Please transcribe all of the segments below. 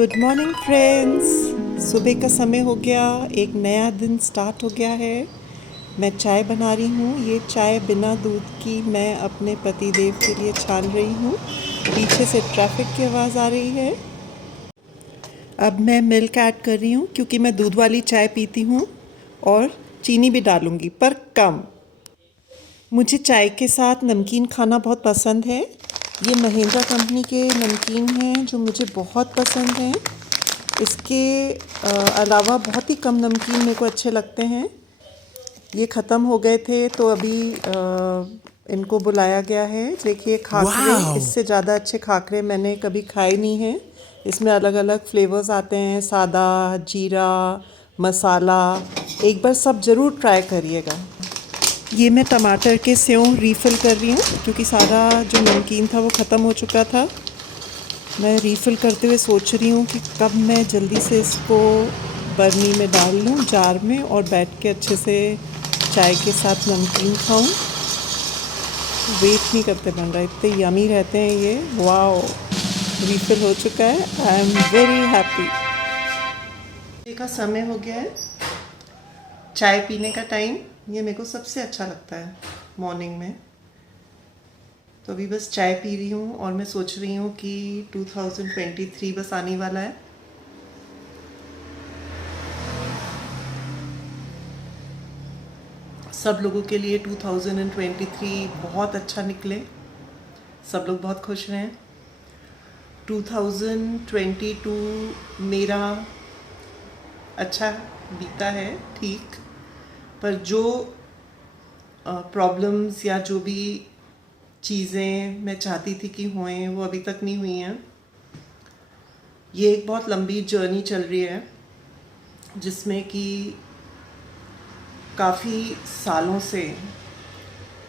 Good morning friends. सुबह का समय हो गया, एक नया दिन स्टार्ट हो गया है। मैं चाय बना रही हूँ। ये चाय बिना दूध की मैं अपने पति देव के लिए छान रही हूँ। पीछे से ट्रैफिक की आवाज़ आ रही है। अब मैं मिल्क ऐड कर रही हूँ क्योंकि मैं दूध वाली चाय पीती हूँ और चीनी भी डालूँगी पर कम। मुझे चाय के साथ नमकीन खाना बहुत पसंद है। ये महिंद्रा कंपनी के नमकीन हैं जो मुझे बहुत पसंद हैं। इसके अलावा बहुत ही कम नमकीन मेरे को अच्छे लगते हैं। ये ख़त्म हो गए थे तो अभी इनको बुलाया गया है। देखिए खाकरे, इससे ज़्यादा अच्छे खाकरे मैंने कभी खाए नहीं हैं। इसमें अलग अलग फ्लेवर्स आते हैं, सादा, जीरा, मसाला। एक बार सब ज़रूर ट्राई करिएगा। ये मैं टमाटर के सेव रीफ़िल कर रही हूँ क्योंकि सारा जो नमकीन था वो ख़त्म हो चुका था। मैं रीफ़िल करते हुए सोच रही हूँ कि कब मैं जल्दी से इसको बर्नी में डाल लूँ, जार में, और बैठ के अच्छे से चाय के साथ नमकीन खाऊं। वेट नहीं करते बन रहा, इतने यमी रहते हैं ये। वाओ, रीफ़िल हो चुका है। I am very happy. का समय हो गया है, चाय पीने का टाइम। ये मेरे को सबसे अच्छा लगता है मॉर्निंग में। तो अभी बस चाय पी रही हूँ और मैं सोच रही हूँ कि 2023 बस आने वाला है। सब लोगों के लिए 2023 बहुत अच्छा निकले, सब लोग बहुत खुश रहें। 2022 मेरा अच्छा बीता है, ठीक, पर जो प्रॉब्लम्स या जो भी चीज़ें मैं चाहती थी कि होएं वो अभी तक नहीं हुई हैं। ये एक बहुत लंबी जर्नी चल रही है जिसमें कि काफ़ी सालों से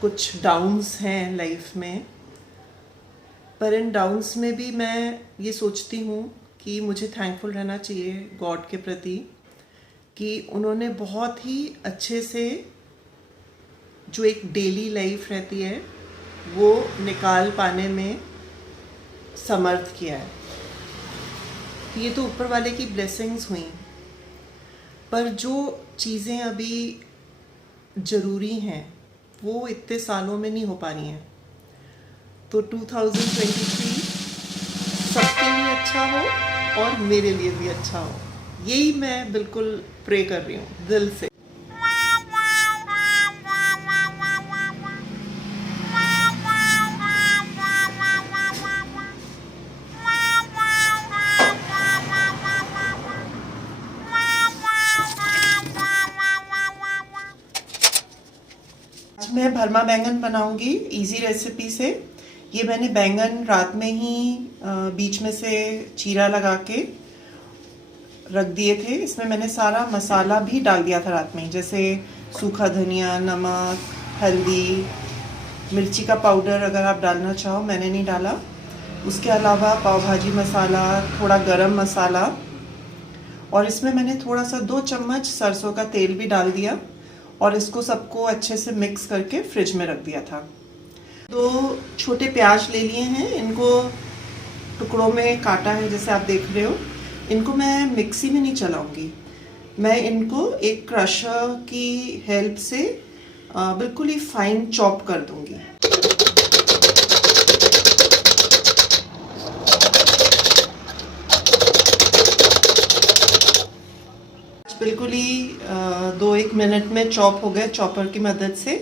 कुछ डाउन्स हैं लाइफ में, पर इन डाउन्स में भी मैं ये सोचती हूँ कि मुझे थैंकफुल रहना चाहिए गॉड के प्रति कि उन्होंने बहुत ही अच्छे से जो एक डेली लाइफ रहती है वो निकाल पाने में समर्थ किया है। ये तो ऊपर वाले की ब्लेसिंग्स हुई, पर जो चीज़ें अभी ज़रूरी हैं वो इतने सालों में नहीं हो पा रही हैं। तो 2023 सबके लिए अच्छा हो और मेरे लिए भी अच्छा हो, यही मैं बिल्कुल प्रे कर रही हूँ दिल से। मैं भरमा बैंगन बनाऊंगी इजी रेसिपी से। ये मैंने बैंगन रात में ही बीच में से चीरा लगा के रख दिए थे। इसमें मैंने सारा मसाला भी डाल दिया था रात में, जैसे सूखा धनिया, नमक, हल्दी, मिर्ची का पाउडर अगर आप डालना चाहो, मैंने नहीं डाला। उसके अलावा पाव भाजी मसाला, थोड़ा गरम मसाला, और इसमें मैंने थोड़ा सा 2 चम्मच सरसों का तेल भी डाल दिया और इसको सबको अच्छे से मिक्स करके फ्रिज में रख दिया था। 2 छोटे प्याज ले लिए हैं, इनको टुकड़ों में काटा है जैसे आप देख रहे हो। इनको मैं मिक्सी में नहीं चलाऊंगी, मैं इनको एक क्रशर की हेल्प से बिल्कुल ही फाइन चॉप कर दूंगी। बिल्कुल ही 2-1 मिनट में चॉप हो गए चॉपर की मदद से।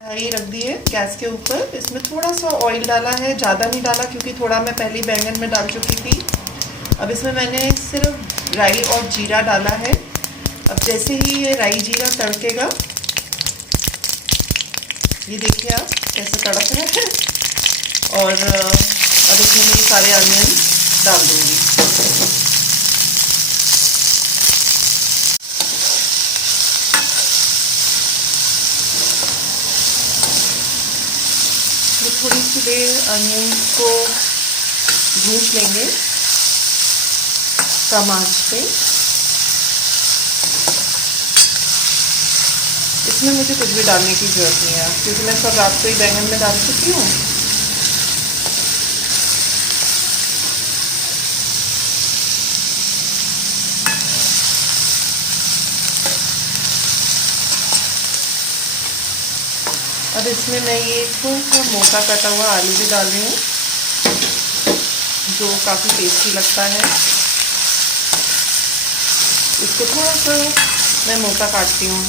कढ़ाई रख दी है गैस के ऊपर, इसमें थोड़ा सा ऑयल डाला है, ज़्यादा नहीं डाला क्योंकि थोड़ा मैं पहले बैंगन में डाल चुकी थी। अब इसमें मैंने सिर्फ राई और जीरा डाला है। अब जैसे ही ये राई जीरा तड़केगा, ये देखिए आप कैसे तड़क रहा है, और अब इसमें मैं सारे अनियन डाल दूँगी। थोड़ी सी देर अनियन को भून लेंगे कम आंच पे। इसमें मुझे कुछ भी डालने की ज़रूरत नहीं है क्योंकि मैं सब रात को ही बैंगन में डाल चुकी हूँ। अब इसमें मैं ये थोड़ा सा मोटा कटा हुआ आलू भी डाल रही हूँ, जो काफ़ी टेस्टी लगता है। इसको थोड़ा सा मैं मोटा काटती हूँ,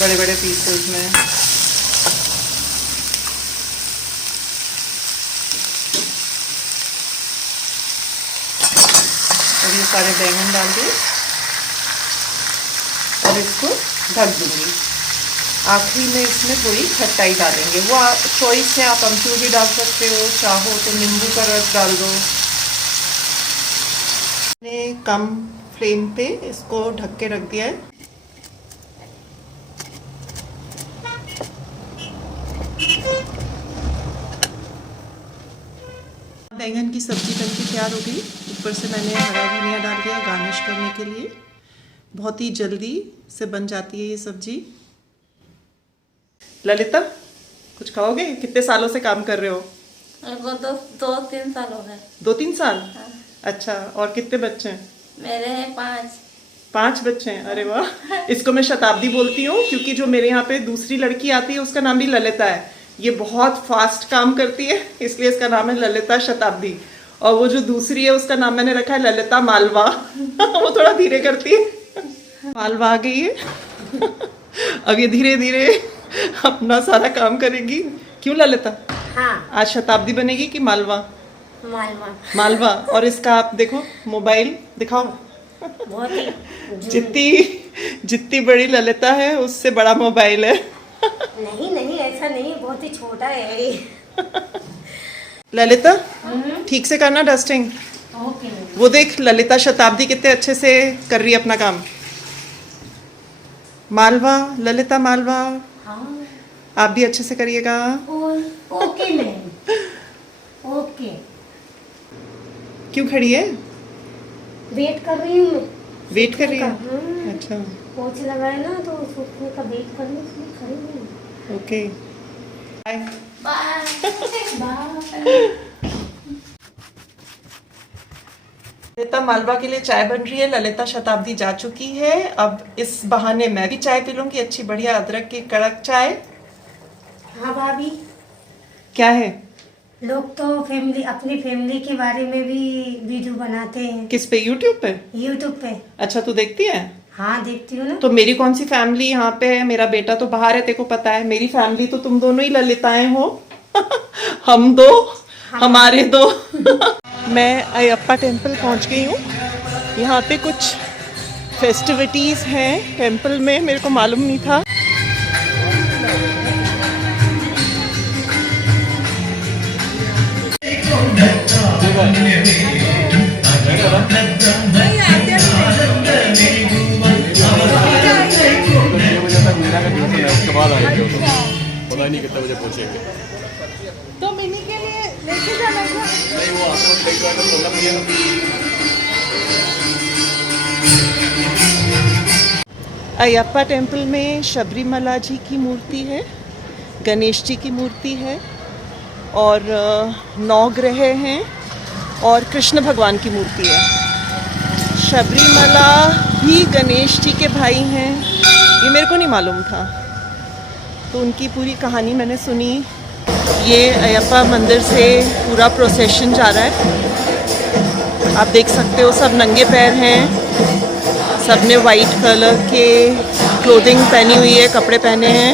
बड़े बड़े पीसेस में। और ये सारे बैंगन डाल के और इसको ढक दूँगी। आखिरी में इसमें थोड़ी खट्टाई डालेंगे, वो चॉइस है, आप अमचूर भी डाल सकते हो, चाहो तो नींबू का रस डाल दो। मैंने कम फ्लेम पे इसको ढक के रख दिया है। बैंगन की सब्जी बनके तैयार हो गई। ऊपर से मैंने हरा धनिया डाल दिया गार्निश करने के लिए। बहुत ही जल्दी से बन जाती है ये सब्जी। ललिता, कुछ खाओगे? कितने सालों से काम कर रहे हो? वो दो तीन साल हो गए। 2-3 साल? हाँ। अच्छा, और कितने बच्चे हैं? मेरे हैं 5। 5 बच्चे हैं? अरे वाह। इसको मैं शताब्दी बोलती हूँ, क्योंकि जो मेरे यहाँ पे दूसरी लड़की आती है उसका नाम भी ललिता है। ये बहुत फास्ट काम करती है, इसलिए इसका नाम है ललिता शताब्दी। और वो जो दूसरी है उसका नाम मैंने रखा है ललिता मालवा। वो थोड़ा धीरे करती है। मालवा आ गई है। अब ये धीरे धीरे अपना सारा काम करेगी। क्यों ललिता? हाँ। आज शताब्दी बनेगी कि मालवा? मालवा। मालवा। और इसका आप देखो, मोबाइल दिखाओ। बहुत ही जितनी बड़ी ललिता है उससे बड़ा मोबाइल है। नहीं नहीं, ऐसा नहीं, बहुत ही छोटा है ये। ललिता, ठीक से करना डस्टिंग। ओके। वो देख ललिता शताब्दी कितने अच्छे से कर रही है अपना काम। मालवा, ललिता मालवा। हाँ। आप भी अच्छे से करिएगा। Okay ma'am, okay. क्यों खड़ी है? वेट कर रही हूँ मैं। वेट कर रही है? हाँ। अच्छा, पोछे लगाए ना तो सूखने का वेट कर रही हूँ, इसलिए खड़ी हूँ। Okay, bye bye bye. Lalita Malwa के लिए चाय बन रही है। ललिता शताब्दी जा चुकी है। अब इस बहाने मैं भी चाय पी लूंगी, अच्छी बढ़िया अदरक की कड़क चाय। हाँ भाभी, क्या है? लोग तो फैमिली, अपनी फैमिली के बारे में भी वीडियो बनाते हैं। किस पे? यूट्यूब पे? यूट्यूब पे। अच्छा, तू देखती है? हाँ देखती हूँ ना। तो मेरी कौन सी फैमिली यहाँ पे है? मेरा बेटा तो बाहर है, तेरे को पता है। मेरी फैमिली तो तुम दोनों ही ललिताएं हो। हम दो, हमारे दो। मैं अयप्पा टेम्पल पहुँच गई हूँ। यहाँ पे कुछ फेस्टिविटीज़ हैं टेम्पल में, मेरे को मालूम नहीं था। उसके बाद आएंगे, पता नहीं कितने बजे पहुंचेंगे। तो मिनी के लिए लेके जाना था। नहीं, वो आते वक्त लेके आएगा, 15 बजे ना। अयप्पा टेम्पल में शबरीमला जी की मूर्ति है, गणेश जी की मूर्ति है, और 9 ग्रह हैं, और कृष्ण भगवान की मूर्ति है। शबरीमला भी गणेश जी के भाई हैं, ये मेरे को नहीं मालूम था। तो उनकी पूरी कहानी मैंने सुनी। ये अयप्पा मंदिर से पूरा प्रोसेशन जा रहा है, आप देख सकते हो। सब नंगे पैर हैं, सब ने वाइट कलर के क्लोथिंग पहनी हुई है, कपड़े पहने हैं।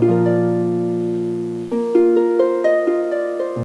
है।